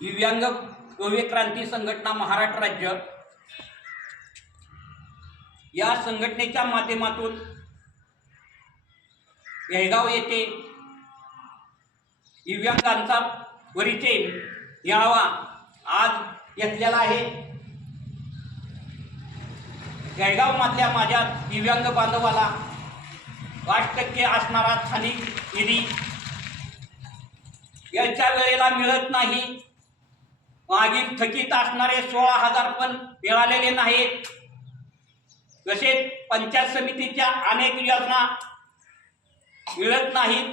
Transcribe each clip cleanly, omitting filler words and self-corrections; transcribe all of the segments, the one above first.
दिव्यांग भव्य क्रांती संघटना महाराष्ट्र राज्य या संघटनेच्या माध्यमातून येळगाव येथे दिव्यांगांचा परिचय मेळावा आज घेतलेला आहे। येळगावमधल्या माझ्या दिव्यांग बांधवाला 5% असणारा स्थानिक निधी याच्या वेळेला मिळत नाही। मागील थकीत असणारे 16,000 पण मिळालेले नाहीत। तसेच पंचायत समितीच्या अनेक योजना मिळत नाहीत।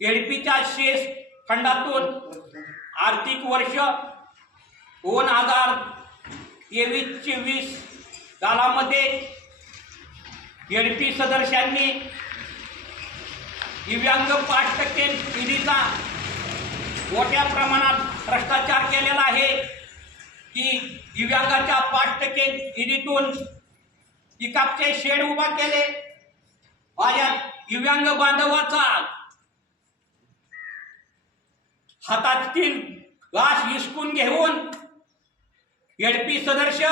एडपीच्या शेष फंडातून आर्थिक वर्ष 2023-24 कालामध्ये एडपी सदस्यांनी दिव्यांग 5% निधीचा मोठ्या प्रमाणात भ्रष्टाचार केलेला आहे की दिव्यांगाच्या 5% निधीतून पिकअपचे शेड उभा केले। माझ्या दिव्यांग बांधवाचा हातातील घास हिसकून घेऊन एडपी सदस्य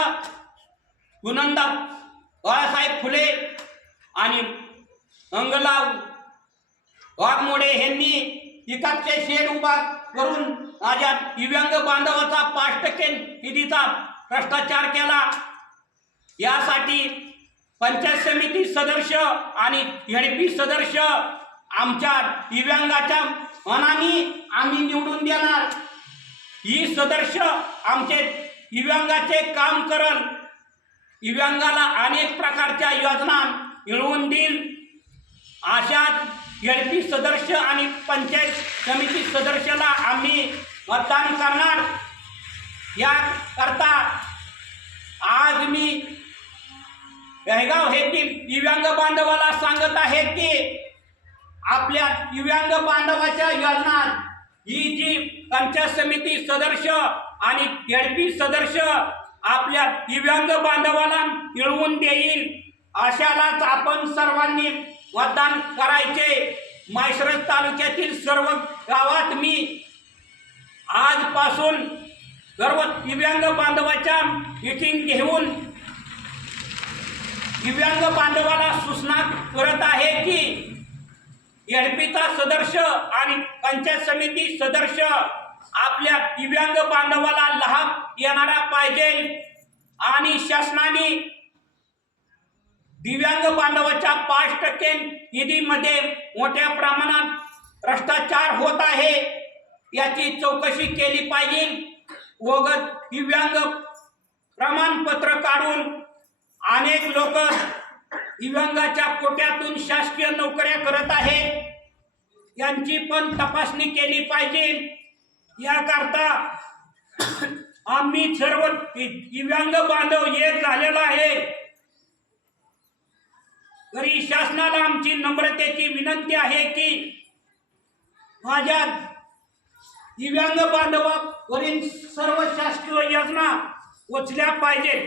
पुनंदा बाळासाहेब फुले आणि मंगलाव वाघमोडे यांनी पिकअपचे शेड उभा करून माझ्या दिव्यांग बांधवाचा 5% निधीचा भ्रष्टाचार केला। यासाठी पंचायत समिती सदस्य आणि एडपी सदस्य आमच्या दिव्यांगाच्या मनाने आम्ही निवडून देणार। ही सदस्य आमचे दिव्यांगाचे काम करल, दिव्यांगाला अनेक प्रकारच्या योजना मिळवून देईल। अशाच एडपी सदस्य आणि पंचायत समिती सदस्याला आम्ही मतदान करणार। याकरता आज मी येळगाव येथील दिव्यांग बांधवाला सांगत आहे की आपल्या दिव्यांग बांधवाच्या योजना ही जी पंचायत समिती सदस्य आणि एडपी सदस्य आपल्या दिव्यांग बांधवाला मिळवून देईल, अशालाच आपण सर्वांनी मतदान करायचे। म्हैसरज तालुक्यातील सर्व गावात मी आजपासून सर्व दिव्यांग बांधवाच्या मीटिंग घेऊन दिव्यांग बांधवाला सूचना करत आहे की एडपीचा सदस्य आणि पंचायत समिती सदस्य आपल्या दिव्यांग बांधवाला लाभ देणारा पाहिजे आणि शासनाने दिव्यांग बांधवाच्या 5% निधीमध्ये मोठ्या प्रमाणात भ्रष्टाचार होत आहे, याची चौकशी केली पाहिजे। वगैरे दिव्यांग प्रमाणपत्र काढून अनेक लोक दिव्यांगाच्या कोट्यातून शासकीय नोकऱ्या करत आहेत, यांची पण तपासणी केली पाहिजे। याकरता आम्ही सर्व दिव्यांग बांधव एक झालेला आहे। तरी शासनाला आमची नम्रतेची विनंती आहे की माझ्या दिव्यांग बांधवावरील सर्व शासकीय योजना पोचल्या पाहिजेत।